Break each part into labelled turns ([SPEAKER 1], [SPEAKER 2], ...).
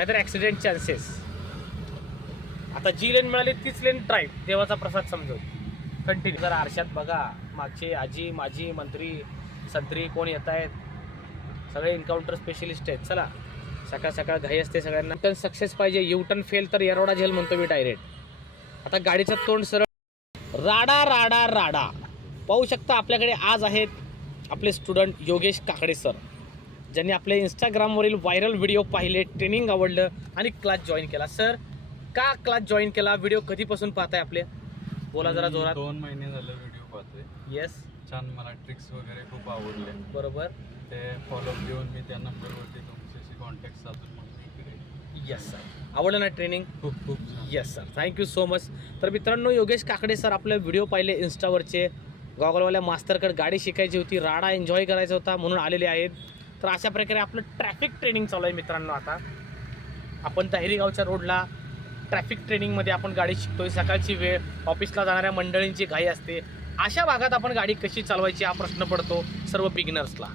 [SPEAKER 1] नाहीतर accident chances आता जी लेन मिळाली तीच लेन ड्राईव्ह देवाचा प्रसाद समजून. कंटिन्यू जर आरशात बघा. मागचे आजी माजी मंत्री संत्री कोण येत आहेत सगळे एन्काउंटर स्पेशलिस्ट आहेत. चला. सकाळ सकाळ घाई असते सगळ्यांना. टर्न सक्सेस पाहिजे. यू टर्न फेल तर येरोडा झेल म्हणतो मी डायरेक्ट आता गाडीचं तोंड सरळ. राडा राडा राडा. पाहू शकता आपल्याकडे आज आहेत आपले स्टुडंट योगेश काकडे सर ज्यांनी आपले इंस्टाग्रामवरील व्हायरल व्हिडिओ पाहिले ट्रेनिंग आवडलं आणि क्लास जॉईन केला. सर का क्लास जॉईन केला? व्हिडिओ कधीपासून पाहताय आपले? बोला जरा जोरात.
[SPEAKER 2] दोन महिने झाले व्हिडिओ पाहतोय.
[SPEAKER 1] येस
[SPEAKER 2] छान मला ट्रिक्स वगैरे खूप आवडले.
[SPEAKER 1] बरोबर.
[SPEAKER 2] ते फॉलो घेऊन मी त्या नंबरवरती तुमच्याशी कॉन्टॅक्ट साधून
[SPEAKER 1] येस सर आवडलं ना ट्रेनिंग
[SPEAKER 2] खूप खूप
[SPEAKER 1] yes sir thank you so much तर मित्रांनो योगेश काकडे सर आपले व्हिडिओ पाहिले इन्स्टावरचे गॉगलवाल्या मास्तरकडे गाडी शिकायची होती राडा एन्जॉय करायचा होता म्हणून आलेले आहेत. तर अशा प्रकारे आपलं ट्रॅफिक ट्रेनिंग चालू आहे मित्रांनो आता. आपण गावच्या रोडला ट्रॅफिक ट्रेनिंगमध्ये आपण गाडी शिकतोय. सकाळची वेळ ऑफिसला जाणाऱ्या मंडळींची घाई असते. अशा भागात आपण गाडी कशी चालवायची हा प्रश्न पडतो सर्व बिगिनर्सला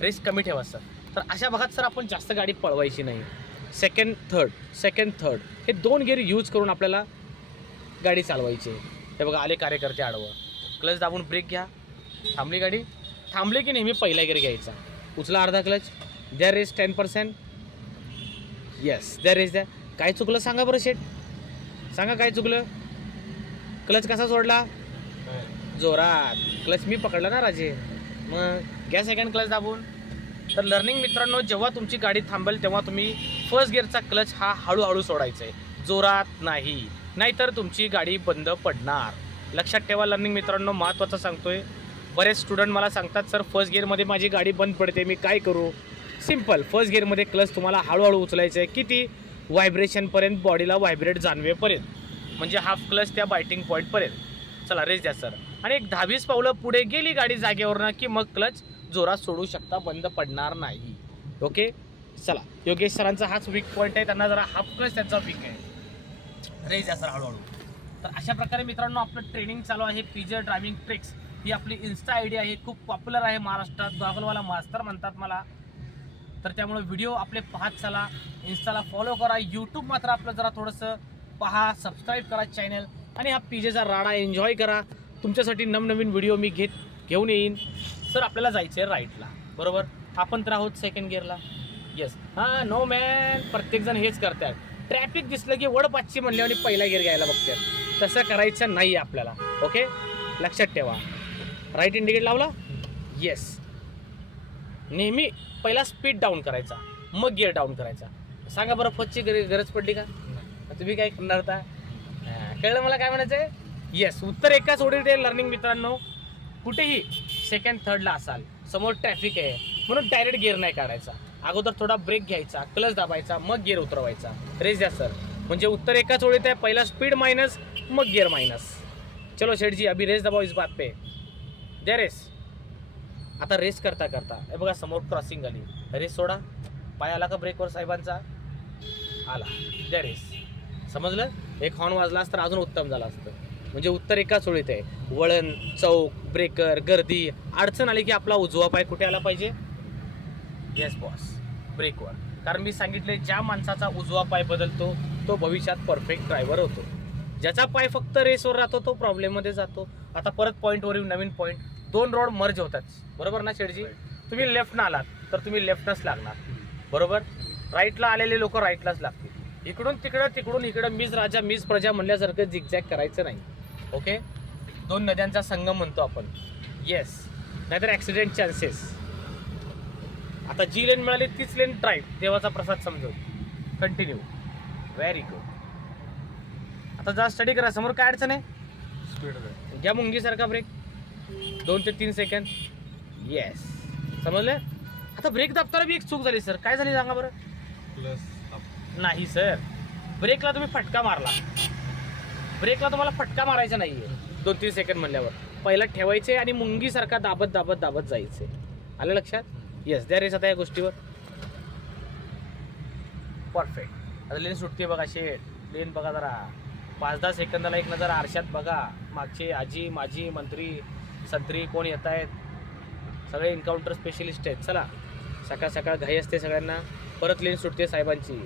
[SPEAKER 1] रेस कमी ठेवा सर तर अशा भागात सर आपण जास्त गाडी पळवायची नाही. सेकंड थर्ड सेकंड थर्ड हे दोन गिअर यूज करून आपल्याला गाडी चालवायची आहे. हे बघा आले कार्यकर्ते आडवं. क्लच दाबून ब्रेक घ्या. थांबली गाडी. थांबली की नेहमी पहिला गिअर घ्यायचा. उचला अर्धा क्लच द्या रेस टेन पर्सेंट येस द्या रेस द्या काय चुकलं सांगा बरं शेट सांगा काय चुकलं. क्लच कसा सोडला? जोरात. क्लच मी पकडला ना राजे. मग घ्या सेकंड क्लच दाबून. तर लर्निंग मित्रांनो जेव्हा तुमची गाडी थांबेल तेव्हा तुम्ही फर्स्ट गिअरचा क्लच हा हळूहळू सोडायचा आहे. जोरात नाही. नाहीतर तुमची गाडी बंद पडणार. लक्षात ठेवा लर्निंग मित्रांनो महत्त्वाचं सांगतोय. बरेच स्टुडंट मला सांगतात सर फर्स्ट गिअरमध्ये माझी गाडी बंद पडते मी काय करू? सिंपल फर्स्ट गिअरमध्ये क्लच तुम्हाला हळूहळू उचलायचं आहे किती व्हायब्रेशनपर्यंत बॉडीला व्हायब्रेट जाणवेपर्यंत म्हणजे हाफ क्लच त्या बायटिंग पॉईंटपर्यंत चला रेस द्या सर आणि एक दहावीस पावलं पुढे गेली गाडी जागेवरनं की मग क्लच जोरात सोडू शकता बंद पडणार नाही. ओके चला योगेश सरांचा हाच वीक पॉईंट आहे. त्यांना जरा हाफ क्लच त्यांचा वीक आहे. रेस द्या सर हळूहळू. तर अशा प्रकारे मित्रांनो आपलं ट्रेनिंग चालू आहे. पीजर ड्रायव्हिंग ट्रिक्स ही आपली इन्स्टा आय डी आहे खूप पॉप्युलर आहे महाराष्ट्रात. गॉगलवाला मास्तर म्हणतात मला. तर त्यामुळे व्हिडिओ आपले पाहत चला. इन्स्टाला फॉलो करा. यूट्यूब मात्र आपलं जरा थोडंसं पहा सबस्क्राईब करा चॅनल आणि हा पीजेचा राडा एन्जॉय करा. तुमच्यासाठी नवनवीन व्हिडिओ मी घेत घेऊन येईन. सर आपल्याला जायचं आहे राईटला बरोबर? आपण तर आहोत सेकंड गिअरला येस हां नो मॅन प्रत्येकजण हेच करतात. ट्रॅफिक दिसलं की वड पाचशे म्हणले आणि पहिला गिअर घ्यायला बघतात. तसं करायचं नाही आपल्याला. ओके लक्षात ठेवा. राईट इंडिकेट लावला? येस नेहमी पहिला स्पीड डाऊन करायचा. मग गिअर डाऊन करायचा. सांगा बरं फर्स्टची गरज गरज पडली का? तुम्ही काय करणार आता? कळलं मला काय म्हणायचं आहे येस उत्तर एकाच आहे लर्निंग मित्रांनो. कुठेही सेकंड थर्डला असाल समोर ट्रॅफिक आहे. म्हणून डायरेक्ट गिअर नाही काढायचा. अगोदर थोडा ब्रेक घ्यायचा क्लच दाबायचा मग गिअर उतरवायचा. रेस द्या सर म्हणजे उत्तर एकाच ओळीत आहे पहिला स्पीड मायनस मग गिअर मायनस चलो शेठजी अभी रेस दबाव इस बात पे. द्या रेस. आता रेस करता करता हे बघा समोर क्रॉसिंग आली. रेस सोडा. पाय आला का ब्रेकवर साहेबांचा? आला. द्या रेस. समजलं? एक हॉर्न वाजला असतं अजून उत्तम झालं असतं. म्हणजे उत्तर एकाच ओळीत आहे. वळण चौक ब्रेकर गर्दी अडचण आली की आपला उजवा पाय कुठे आला पाहिजे? येस बॉस ब्रेकवर कारण मी सांगितले ज्या माणसाचा उजवा पाय बदलतो तो भविष्यात परफेक्ट ड्रायव्हर होतो. ज्याचा पाय फक्त रेसवर राहतो तो प्रॉब्लेममध्ये जातो. आता परत पॉईंटवर येऊन नवीन पॉईंट दोन रोड मर्ज होतात. बरोबर ना शेडजी तुम्ही लेफ्टनं आलात तर तुम्ही लेफ्टनच लागणार. बरोबर? राईटला आलेले लोक राईटलाच लागतील. इकडून तिकडं तिकडून इकडं मीच राजा मीच प्रजा म्हणल्यासारखं झिकझॅक करायचं नाही. ओके दोन नद्यांचा संगम म्हणतो आपण. येस नाहीतर ॲक्सिडेंट चान्सेस आता जी लेन मिळाली तीच लेन ड्राईव्ह देवाचा प्रसाद समजून. कंटिन्यू व्हेरी गुड आता जरा स्टडी करा. समोर काय अडचण आहे?
[SPEAKER 2] स्पीड आहे
[SPEAKER 1] घ्या मुंगीसारखा ब्रेक दोन ते तीन सेकंद येस समजलं? आता ब्रेक दाबताना बी एक चूक झाली सर काय झाली सांगा बरं?
[SPEAKER 2] प्लस
[SPEAKER 1] नाही सर ब्रेकला तुम्ही फटका मारला. ब्रेकला तुम्हाला फटका मारायचा नाहीये. दोन तीन सेकंड म्हणल्यावर. पहिला ठेवायचे आणि मुंगीसारखा दाबत दाबत दाबत जायचे. आलं लक्षात? येस द्या रेस आता या गोष्टीवर. परफेक्ट आता लेन सुटते बघा शेट लेन बघा जरा. पाच दहा सेकंदाला एक नजर आरशात बघा. मागचे आजी माजी मंत्री संत्री कोण येत आहेत? सगळे एन्काउंटर स्पेशलिस्ट आहेत. चला सकाळ सकाळ घाई असते सगळ्यांना. परत लेन सुटते साहेबांची.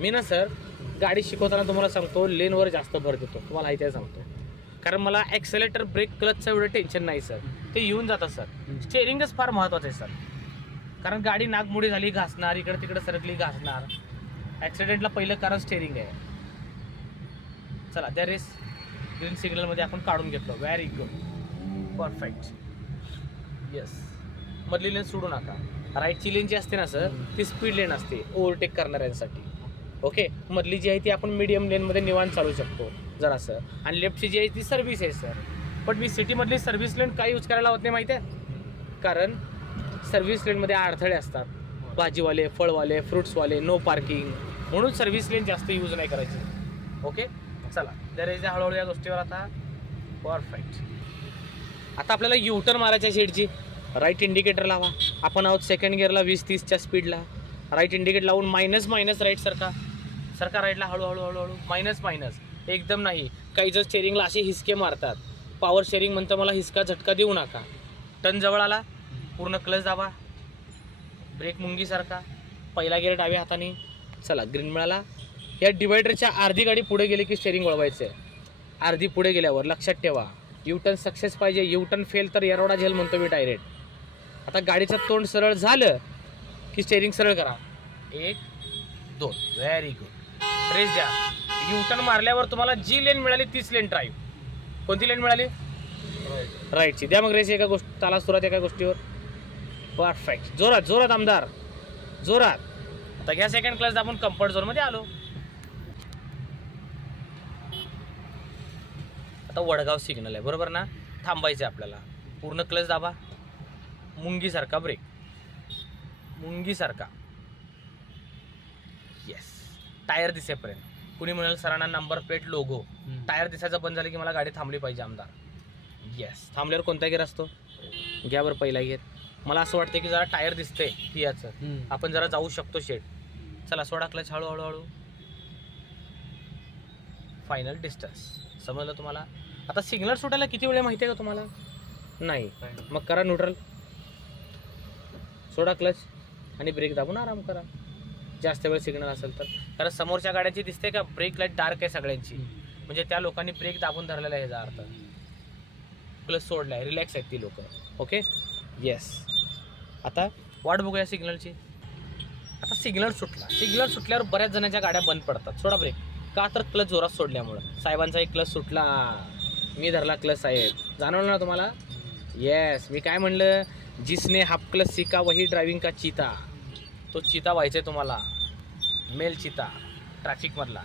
[SPEAKER 1] मी ना सर गाडी शिकवताना तुम्हाला सांगतो लेनवर जास्त भर देतो. तुम्हाला आहे सांगतो. कारण मला ॲक्सेलेटर ब्रेक क्लचचं एवढं टेन्शन नाही सर ते येऊन जातं सर स्टेअरिंगच फार महत्त्वाचं आहे सर कारण गाडी नागमोडी झाली घासणार इकडे तिकडे सरकली घासणार. ॲक्सिडेंटला पहिलं कारण स्टेअरिंग आहे. चला त्या रेस ग्रीन सिग्नलमध्ये आपण काढून घेतलो. व्हेरी गुड परफेक्ट येस मधली लेन सोडू नका. राईटची लेन जी असते ना सर ती स्पीड लेन असते. ओव्हरटेक करणाऱ्यांसाठी. ओके मधली जी आहे ती आपण मीडियम लेनमध्ये निवांत चालू शकतो. जरासं आणि लेफ्टची जी आहे ती सर्व्हिस आहे सर पण मी सिटीमधली सर्व्हिस लेन काय यूज करायला होत नाही माहिती आहे? कारण सर्व्हिस लेनमध्ये अडथळे असतात. भाजीवाले फळवाले फ्रुट्सवाले नो पार्किंग म्हणून सर्व्हिस लेन जास्त यूज नाही करायची. ओके चला. जर याच्या हळूहळू या गोष्टीवर आता परफेक्ट आता आपल्याला युटर्न मारायच्या शेडची राईट इंडिकेटर लावा. आपण आहोत सेकंड गिअरला वीस तीसच्या स्पीडला राईट इंडिकेट लावून मायनस मायनस राईट सरका सरका राईटला हळूहळू हळूहळू. मायनस मायनस एकदम नाही. काही जर स्टेरिंगला असे हिसके मारतात. पॉवर शेअरिंग म्हणतं मला हिसका झटका देऊ नका. टन जवळ आला. पूर्ण क्लच दाबा. ब्रेक मुंगीसारखा पहिला गेअर डाव्या हाताने. चला ग्रीन मिळाला. या डिवायडरच्या अर्धी गाडी पुढे गेली की स्टेरिंग वळवायचं आहे अर्धी पुढे गेल्यावर लक्षात ठेवा युटर्न सक्सेस पाहिजे युटर्न फेल तर येरोडा झेल म्हणतो मी डायरेक्ट आता गाडीचं तोंड सरळ झालं की स्टेरिंग सरळ करा. एक दोन. व्हेरी गुड रेस द्या. युटर्न मारल्यावर तुम्हाला जी लेन मिळाली तीच लेन ड्राईव्ह कोणती लेन मिळाली? राईटची द्या मग रेस एका गोष्ट ताला सुरात एका गोष्टीवर. परफेक्ट जोरात जोरात आमदार. जोरात. आता घ्या सेकंड क्लास आपण कम्फर्ट झोनमध्ये आलो. आता वडगाव सिग्नल आहे. बरोबर ना? थांबायचं आहे आपल्याला. पूर्ण क्लच दाबा. मुंगीसारखा ब्रेक मुंगीसारखा. येस टायर दिसेपर्यंत. कुणी म्हणाल सरांना नंबर प्लेट लोगो टायर दिसायचं बंद झालं की मला गाडी थांबली पाहिजे आमदार. येस थांबल्यावर कोणता गिअर असतो? घ्या बरं पहिला गिअर मला असं वाटतं की जरा टायर दिसतंय की याचं आपण जरा जाऊ शकतो शेड चला सोडा क्लच हळू हळू हळू फायनल डिस्टन्स समजलं तुम्हाला? आता सिग्नल सुटायला किती वेळ माहिती आहे का तुम्हाला? नाही. मग करा न्यूट्रल सोडा क्लच आणि ब्रेक दाबून आराम करा. जास्त वेळ सिग्नल असेल तर. कारण समोरच्या गाड्यांची दिसते का? ब्रेक लाइट डार्क आहे सगळ्यांची. म्हणजे त्या लोकांनी ब्रेक दाबून धरलेला आहे याचा अर्थ. प्लस सोडला आहे रिलॅक्स आहेत ती लोक. ओके येस आता वाट बघूया सिग्नलची आता सिग्नल सुटला. सिग्नल सुटल्यावर बऱ्याच जणांच्या गाड्या बंद पडतात. सोडा ब्रेक का तर क्लच जोरात सोडल्यामुळं. साहेबांचा एक क्लच सुटला. मी धरला क्लच साहेब. जाणवलं ना तुम्हाला? येस मी काय म्हणलं? जिसने हाफ क्लच सिका वही ड्रायव्हिंग का चिता? तो चिता व्हायचा आहे तुम्हाला. मेल चिता. ट्रॅफिकमधला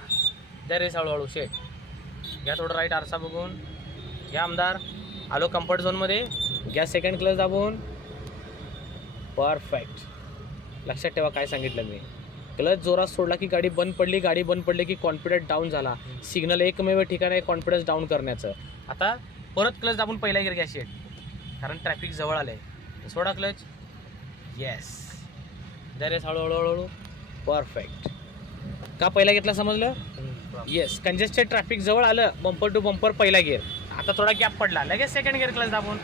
[SPEAKER 1] द्या रेस हळूहळू शेट घ्या थोडं राईट आरसा बघून. घ्या आमदार. आलो कम्फर्ट झोनमध्ये घ्या सेकंड क्लच दाबून. परफेक्ट लक्षात ठेवा काय सांगितलं मी. क्लच जोरात सोडला की गाडी बंद पडली गाडी बंद पडली की कॉन्फिडन्स डाऊन झाला. सिग्नल एकमेव ठिकाण आहे कॉन्फिडन्स डाऊन करण्याचं. आता परत क्लच दाबून पहिला गिर घ्यायची कारण ट्रॅफिक जवळ आलं आहे सोडा क्लच येस दरेस हळूहळू हळूहळू परफेक्ट का पहिला घेतला समजलं? येस कंजेस्टेड ट्रॅफिक जवळ आलं बंपर टू बंपर पहिला गिअर आता थोडा गॅप पडला. लगेच सेकंड गिअर क्लच दाबून.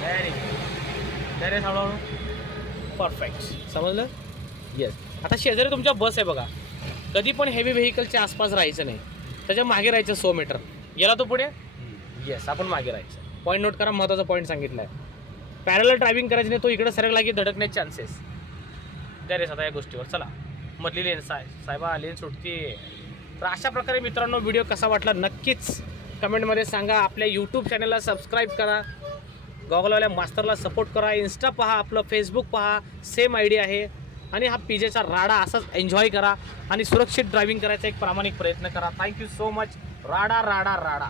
[SPEAKER 1] व्हेरी गुड हळूहळू. परफेक्ट समजलं? येस आता शेजारी तुमच्या बस आहे बघा. कधी पण हेवी व्हेकलच्या आसपास राहायचं नाही. त्याच्यामागे राहायचं सो मीटर गेला तो पुढे? येस आपण मागे राहायचं. पॉईंट नोट करा महत्त्वाचा पॉईंट सांगितला आहे पॅरल ड्रायव्हिंग करायची नाही तो इकडे सरकला की धडकण्याचे चान्सेस द्या रेस आता या गोष्टीवर. चला. मधली लेन साय साहेबा लेन सुटते. तर अशा प्रकारे मित्रांनो व्हिडिओ कसा वाटला नक्कीच कमेंटमध्ये सांगा. आपल्या यूट्यूब चॅनलला सबस्क्राईब करा. गॉगलवाल्या मास्तरला सपोर्ट करा. इन्स्टा पहा आपलं फेसबुक पहा. सेम आय डी आहे. आणि हा पिजेचा राडा असाच एन्जॉय करा आणि सुरक्षित ड्रायव्हिंग करायचा एक प्रामाणिक प्रयत्न करा. थँक्यू सो मच राडा राडा राडा.